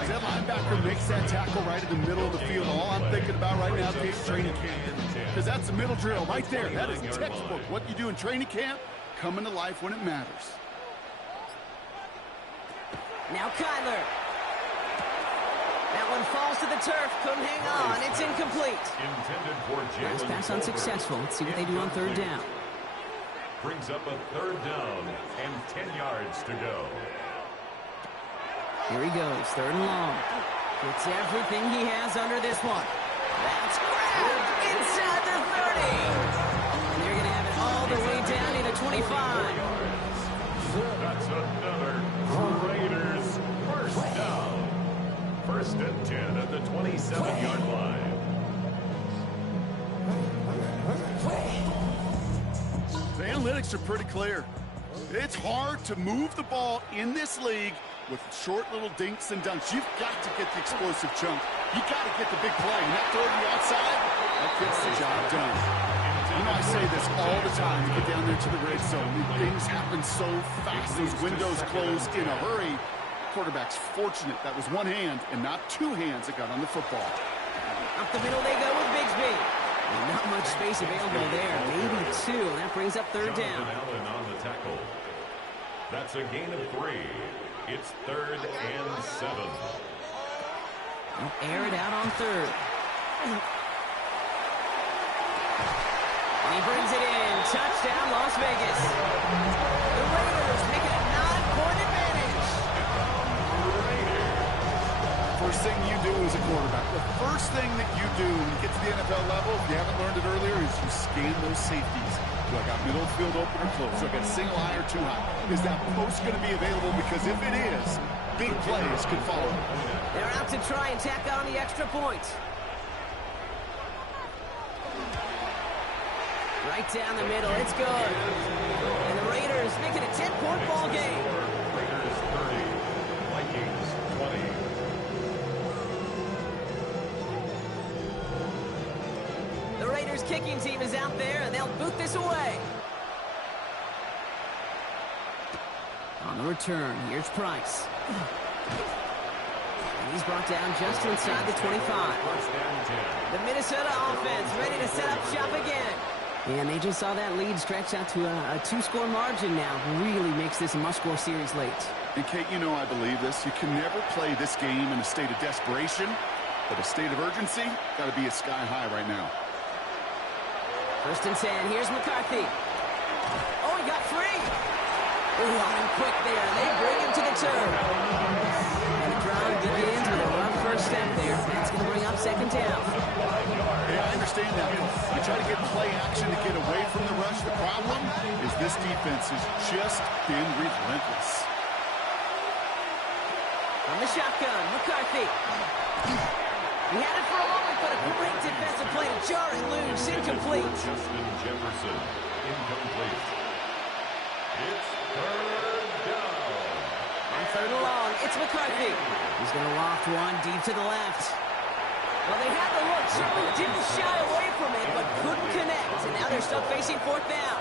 As that linebacker makes that tackle right in the middle of the field, all I'm thinking about right now is training camp. Because that's the middle drill right there. That is textbook. What you do in training camp, coming to life when it matters. Now Kyler. That one falls to the turf. Couldn't hang on. It's incomplete. Intended for Last pass unsuccessful. Let's see what they do on 3rd down. Brings up a 3rd down and 10 yards to go. Here he goes, 3rd and long. Gets everything he has under this one. That's grabbed inside the 30. And they're going to have it all the way down to the 25. That's another Raiders 1st down. 1st and 10 at the 27-yard line. The analytics are pretty clear. It's hard to move the ball in this league with short little dinks and dunks. You've got to get the explosive chunk. You got to get the big play. And that throw to the outside, that gets the job done. You know, I say this all the time. You get down there to the red zone. Things happen so fast. Those windows close in a hurry. Quarterback's fortunate that was one hand and not two hands that got on the football. Up the middle they go with Bigsby. And not much space available there. Maybe two. That brings up third down. Allen on the tackle. That's a gain of 3. It's 3rd and 7. Air it out on third. And he brings it in. Touchdown, Las Vegas. The Raiders make it a 9-point advantage. First thing you do as a quarterback, the first thing that you do when you get to the NFL level, if you haven't learned it earlier, is you scan those safeties. Do I got middle field open or close? Do I got single high or two high? Is that post going to be available? Because if it is, big plays could follow. They're out to try and tack on the extra point. Right down the middle, it's good. And the Raiders make it a 10-point ball game. Raiders 30, Vikings 20. The Raiders kicking team is out there, and they'll boot this away. On the return, here's Price. And he's brought down just inside the 25. The Minnesota offense ready to set up shop again. And they just saw that lead stretch out to a 2-score margin now. Really makes this a must-score series late. And Kate, you know I believe this. You can never play this game in a state of desperation, but a state of urgency got to be at sky high right now. 1st and 10. Here's McCarthy. Oh, he got free. Ooh, on him quick there. They bring him to the turf. And the drive begins with a rough first step there. That's going to bring up 2nd down. Yeah, I understand that. You try to get play action to get away from the rush. The problem is this defense has just been relentless. On the shotgun, McCarthy. He had it for a moment, but a great defensive play to jar it loose. Incomplete. Justin Jefferson, incomplete. It's 3rd down. On 3rd and long, it's McCarthy. He's going to loft one deep to the left. Well, they had the look, certainly didn't shy away from it, but couldn't connect. And now they're still facing 4th down.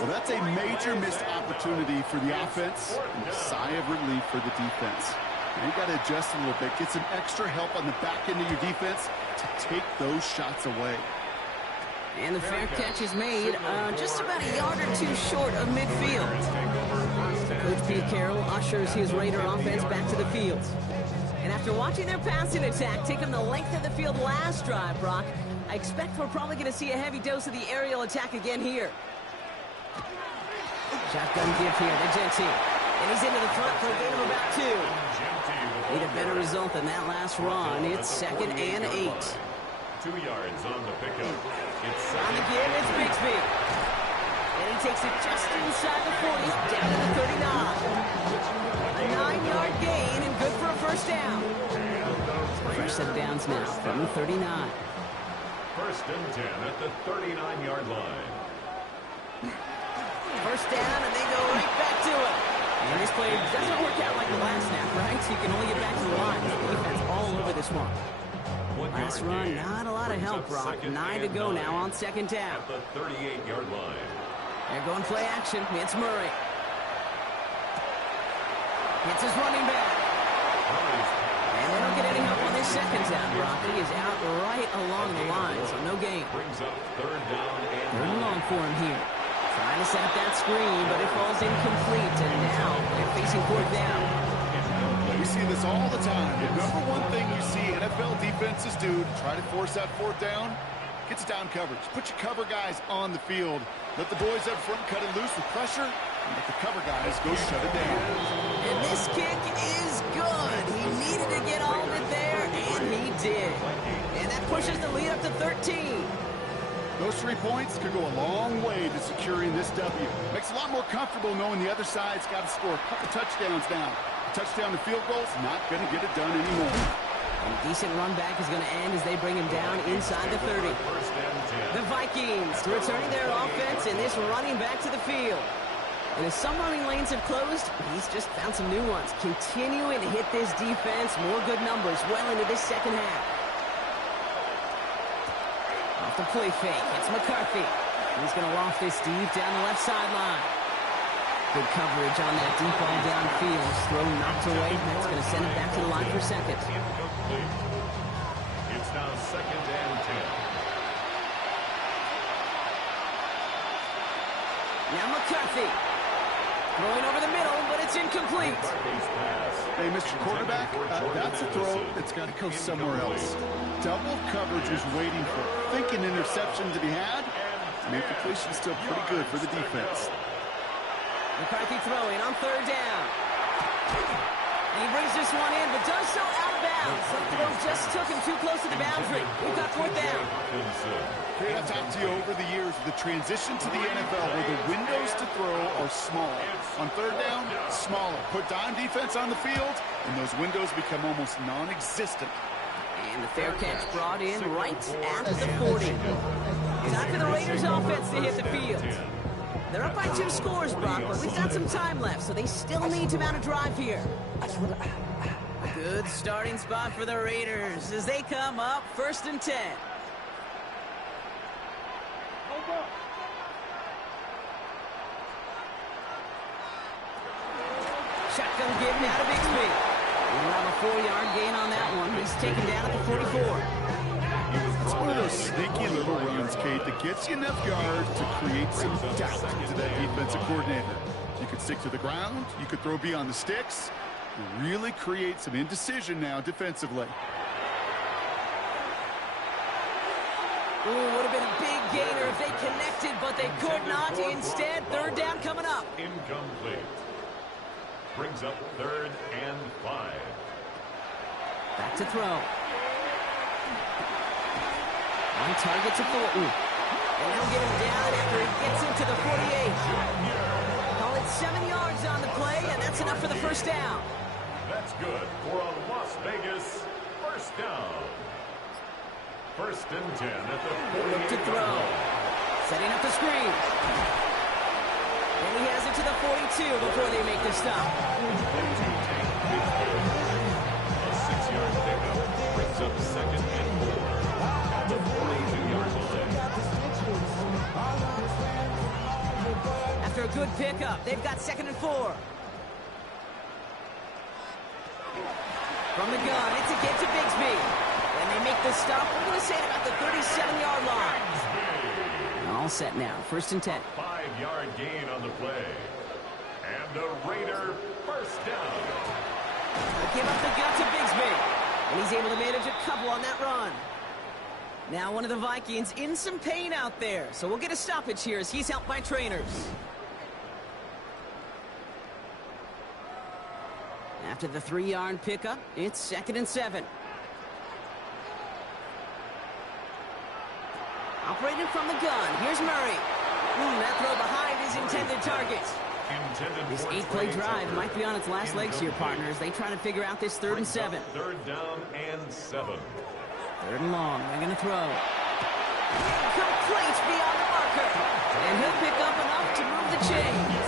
Well, that's a major missed opportunity for the offense and a sigh of relief for the defense. Now you got to adjust a little bit, get some extra help on the back end of your defense to take those shots away. And the fair catch is made just about a yard or two short of midfield. Coach Pete Carroll ushers his Raider offense back to the field. And after watching their passing attack take them the length of the field last drive, Brock, I expect we're probably going to see a heavy dose of the aerial attack again here. Shotgun give here, the Genty. And he's into the front for a gain of about 2. Need a better result than that last run. It's 2nd and 8. 2 yards on the pickup. It's on the give, it's Bigsby. And he takes it just inside the 40, down to the 39. A 9-yard gain and good for a 1st down. Fresh set of downs now from the 39. 1st and 10 at the 39-yard line. 1st down, and they go right back to it. And this play doesn't work out like the last snap, right? So you can only get back to the line. The defense all over this one. Last run, not a lot of help, Brock. 9 to go now on 2nd down. At the 38-yard line. They're going play action. It's Murray. It's his running back. And they don't get any help on this 2nd down, Brock. He is out right along the line, so no gain. Brings up 3rd down and 3rd long for him here. Trying to set up that screen, but it falls incomplete, and now they're facing 4th down. We see this all the time. The number one thing you see NFL defenses do to try to force that 4th down, gets down coverage. Put your cover guys on the field. Let the boys up front cut it loose with pressure, and let the cover guys go shut it down. And this kick is good. He needed to get all of it there, and he did. And that pushes the lead up to 13. Those 3 points could go a long way to securing this W. Makes it a lot more comfortable knowing the other side's got to score a couple touchdowns now. A touchdown to field goal's not going to get it done anymore. And a decent run back is going to end as they bring him down inside the 30. The Vikings returning their offense, and this running back to the field. And as some running lanes have closed, he's just found some new ones. Continuing to hit this defense, more good numbers well into this second half. Off the play fake, it's McCarthy. He's going to loft this deep down the left sideline. Good coverage on that deep ball downfield. Throw knocked away. That's going to send it back to the line for second. It's now 2nd and 10. Now McCarthy. Throwing over the middle, but it's incomplete. Hey, Mr. Quarterback, that's a throw that's got to go somewhere else. Double coverage is waiting for it. Think an interception to be had, and the completion's still pretty good for the defense. McCarthy throwing on 3rd down. And he brings this one in, but does so out of bounds. That throw just took him too close to the boundary. We've got 4th down. Kate, I've talked to you over the years, the transition to the NFL where the windows to throw are small. On 3rd down, smaller. Put dime defense on the field, and those windows become almost non-existent. And the fair catch brought in right at the 40. Time for the Raiders offense to hit the field. They're up by 2 scores, Brock, but we've got some time left, so they still need to mount a drive here. Good starting spot for the Raiders as they come up 1st and 10. Shotgun give now to Bixby. We'll have a 4-yard gain on that one. He's taken down at the 44. It's one of those sneaky little runs, Kate, that gets you enough yards to create some doubt to that defensive coordinator. You could stick to the ground. You could throw beyond the sticks. You really create some indecision now defensively. Ooh, would have been a big gainer if they connected, but they could not. Instead, 3rd down coming up. Incomplete. Brings up 3rd and 5. Back to throw. On target to Thornton. And he'll get him down after he gets into the 48. Call it 7 yards on the play, and that's enough for the 1st down. That's good for a Las Vegas 1st down. 1st and 10 at the 48. Look to throw. Setting up the screen. And he has it to the 42 before they make the stop. A 6-yard pickup brings up 2nd and 4 at the 42-yard line. After a good pickup, they've got 2nd and 4. From the gun, it's a get to Bixby. And they make the stop, we're going to say, at about the 37-yard line. All set now, 1st and 10. 5-yard gain on the play. And a Raider 1st down. Give up the gut to Bixby. And he's able to manage a couple on that run. Now one of the Vikings in some pain out there. So we'll get a stoppage here as he's helped by trainers. After the 3-yard pickup, it's 2nd and 7. Operating from the gun, here's Murray. That throw behind his intended target. This 8-play drive might be on its last legs here, partners. They try to figure out this 3rd and 7. 3rd down and 7. 3rd and long, they're going to throw. Complete beyond the marker. And he'll pick up enough to move the chains.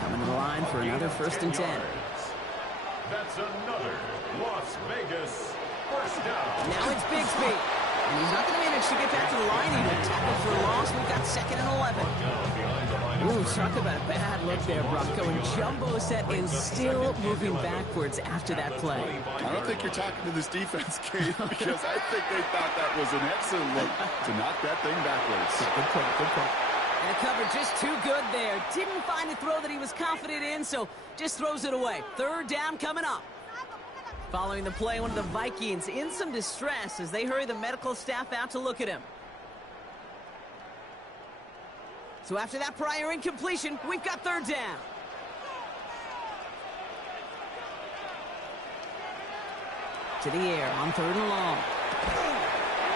Coming to the line for another 1st and 10. That's another Las Vegas 1st down. Now it's Bixby. And he's not going to manage to get back to the line even. Tackle for a loss. We've got 2nd and 11. Ooh, talk about a bad look there, Brock. Going jumbo set and still moving backwards after that play. I don't think you're talking to this defense, Kate, because I think they thought that was an excellent look to knock that thing backwards. Good point, good point. And the cover just too good there. Didn't find a throw that he was confident in, so just throws it away. 3rd down coming up. Following the play, one of the Vikings in some distress as they hurry the medical staff out to look at him. So after that prior incompletion, we've got 3rd down. To the air on 3rd and long.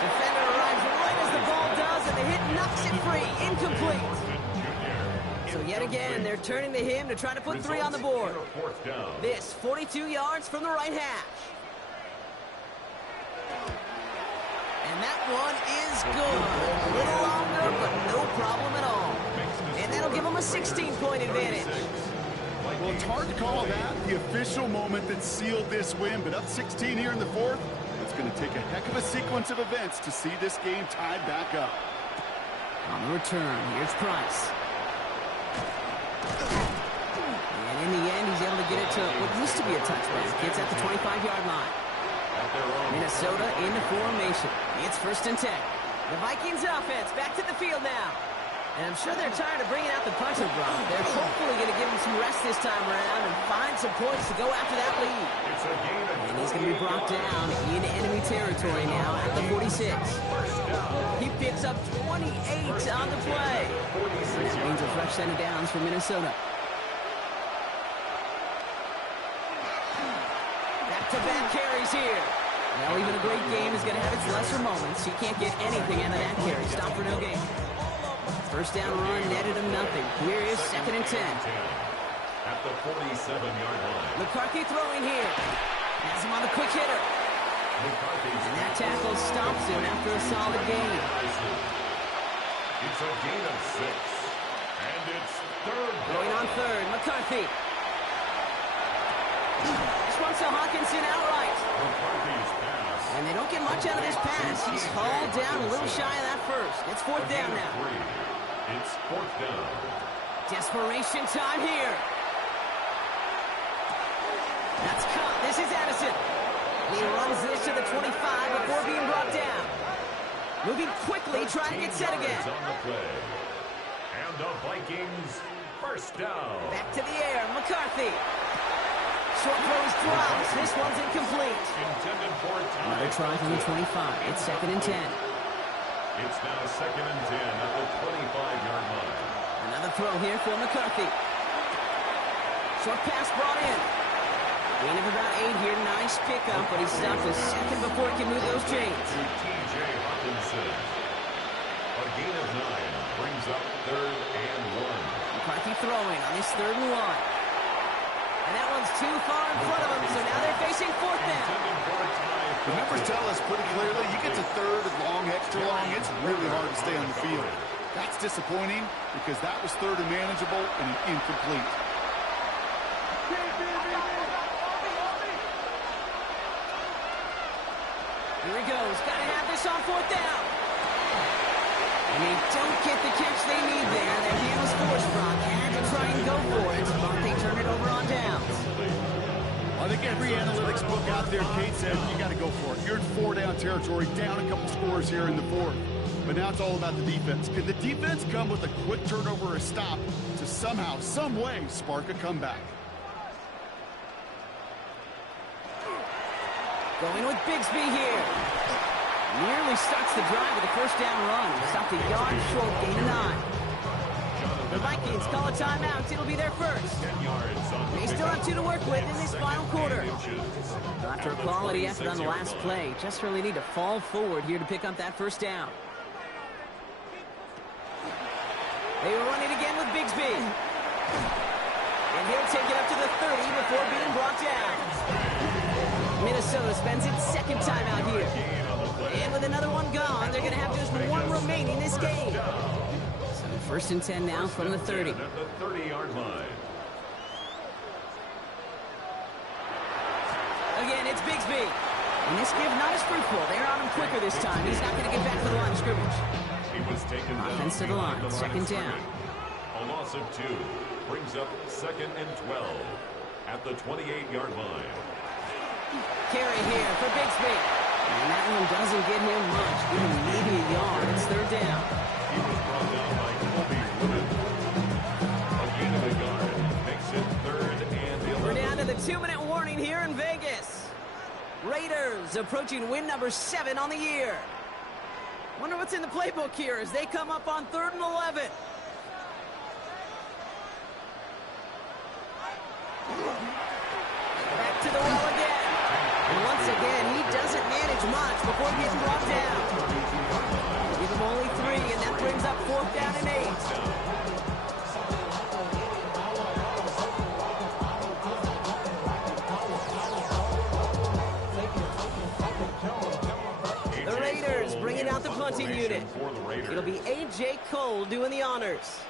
Defender arrives right as the ball does, and the hit knocks it free. Incomplete. So yet again, they're turning to him to try to put 3 on the board. This 42 yards from the right hash. And that one is good. A little longer, but no problem at all. And that'll give them a 16-point advantage. Well, it's hard to call that the official moment that sealed this win, but up 16 here in the fourth, it's going to take a heck of a sequence of events to see this game tied back up. On the return, here's Price. And in the end, he's able to get it to what used to be a touchback. It's at the 25-yard line. Minnesota into formation. It's 1st and 10. The Vikings offense back to the field now. And I'm sure they're tired of bringing out the punter, Brock. They're hopefully going to give him some rest this time around and find some points to go after that lead. And he's going to be brought down in enemy territory now at the 46. He picks up 28 on the play. And that means a fresh set of downs for Minnesota. Back-to-back carries here. Well, even a great game is going to have its lesser moments. You can't get anything out of that carry. Stop for no gain. 1st down run netted him nothing. Here is 2nd and 10. At the 47-yard line. McCarthy throwing here. Has him on the quick hitter. And that tackle stops him after a solid gain. It's a gain of 6. And it's 3rd. Going on 3rd, McCarthy. This one's to Hawkinson outright. McCarthy's pass. And they don't get much out of this pass. He's hauled down a little shy of that first. It's 4th down now. It's 4th down. Desperation time here. That's caught. This is Addison. He runs this to the 25 before being brought down. Moving quickly, trying to get set again. On the play. And the Vikings 1st down. Back to the air, McCarthy. Short throws drops. This one's incomplete. Intended for Another try from the 25. It's 2nd and 10. It's now 2nd and 10 at the 25-yard line. Another throw here for McCarthy. Short pass brought in. Gain of about 8 here. Nice pickup, but he stopped a second before he can move those chains. T.J. Hawkinson. A gain of 9 brings up 3rd and 1. McCarthy throwing on his 3rd and 1. And that one's too far in front of him, so now they're facing 4th down. The numbers tell us pretty clearly, you get to 3rd and long, extra long, it's really hard to stay on the field. That's disappointing because that was 3rd and manageable and incomplete. Here he goes. Got to have this on 4th down. And they don't get the catch they need there. Their hand was forced, Brock. Had to try and go for it, but they turn it over on downs. I think every analytics book out there, Kate, said you got to go for it. You're in 4-down territory, down a couple scores here in the 4th. But now it's all about the defense. Can the defense come with a quick turnover or a stop to somehow, some way, spark a comeback? Going with Bigsby here. Nearly starts the drive with a 1st down run. Stopped a yard short, gain of 9. The Vikings call a timeout. It'll be their first. They still have 2 to work with in this final quarter. After a quality effort on the last play, just really need to fall forward here to pick up that 1st down. They will run it again with Bigsby. And he'll take it up to the 30 before being brought down. Minnesota spends its 2nd timeout here. And with another one gone, they're going to have just 1 remaining this game. So 1st and 10 now from the 30. At the 30-yard line. Again, it's Bigsby. And this give not as fruitful. They're on him quicker this time. He's not going to get back to the line of scrimmage. He was taken down. Offense to the line. 2nd down. A loss of 2 brings up 2nd and 12 at the 28-yard line. Carry here for Bigsby. And that one doesn't get him much. Give him maybe a yard. It's 3rd down. He was brought down by Kobe Woodard. A gain of a yard makes it 3rd and 11. We're down to the 2-minute warning here in Vegas. Raiders approaching win number 7 on the year. Wonder what's in the playbook here as they come up on 3rd and 11. Back to the well again. And once again, he doesn't manage much before getting brought down. Give him only 3, and that brings up 4th down and 8. The Raiders bringing out the punting unit. unit. It'll be A.J. Cole doing the honors.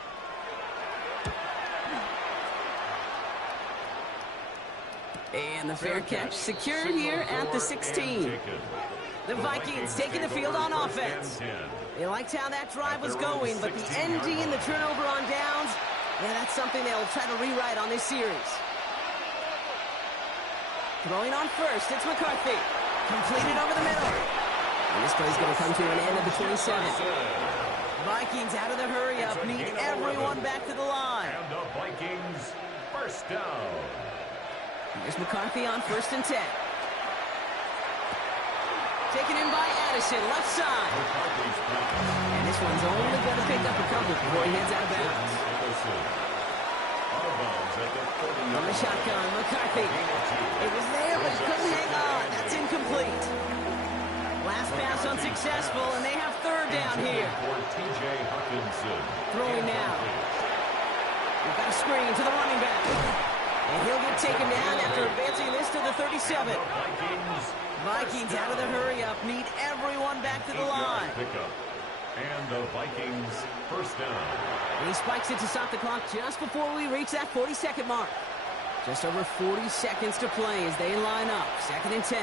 And the fair catch secured here at the 16. The Vikings taking the field on offense. They liked how that drive was going, but the ND and the turnover on downs, yeah, that's something they'll try to rewrite on this series. Throwing on first, it's McCarthy. Completed over the middle. And this play's going to come to an end at the 27. Vikings out of the hurry-up, need everyone back to the line. And the Vikings first down. Here's McCarthy on 1st and 10. Taken in by Addison, left side. And this one's only going to pick up a couple before he heads out of bounds. On the shotgun, McCarthy. It was there, but he couldn't hang on. That's incomplete. Last pass unsuccessful, and they have 3rd down here. Throwing now. We've got a screen to the running back. And he'll get taken down after advancing this to the 37. Vikings out of the hurry-up, need everyone back to the line. And the Vikings first down. And he spikes it to stop the clock just before we reach that 40-second mark. Just over 40 seconds to play as they line up. 2nd and 10.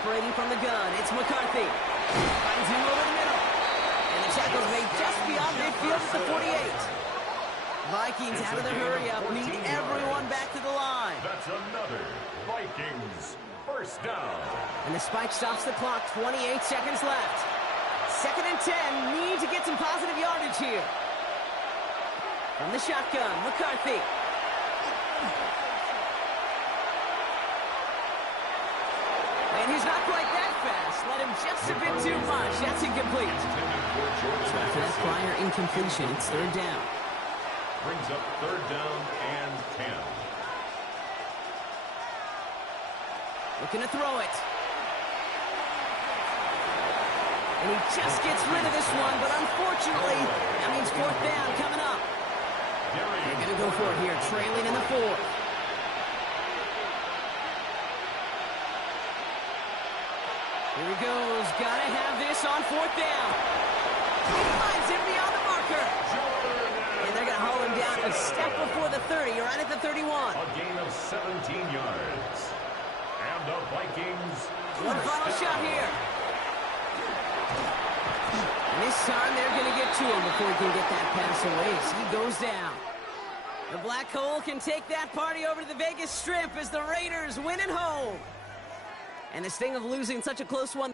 Operating from the gun, it's McCarthy. Finds him over the middle. And the tackle's made just beyond midfield at the 48. Vikings out of the hurry-up, need everyone back to the line. That's another Vikings first down. And the spike stops the clock, 28 seconds left. 2nd and 10, need to get some positive yardage here. From the shotgun, McCarthy. And he's not quite that fast. Let him just a bit too much. That's incomplete. So after that prior incompletion, it's 3rd down. Brings up 3rd down and 10. Looking to throw it. And he just gets rid of this one, but unfortunately, that means 4th down coming up. They're going to go for it here, trailing in the 4th. Here he goes. Got to have this on 4th down. He finds him beyond the marker. And they're going to haul him down a step before the 30, right at the 31. A gain of 17 yards. And the Vikings. One final shot here. And this time they're going to get to him before he can get that pass away. So he goes down. The Black Hole can take that party over to the Vegas Strip as the Raiders win at home. And the sting of losing such a close one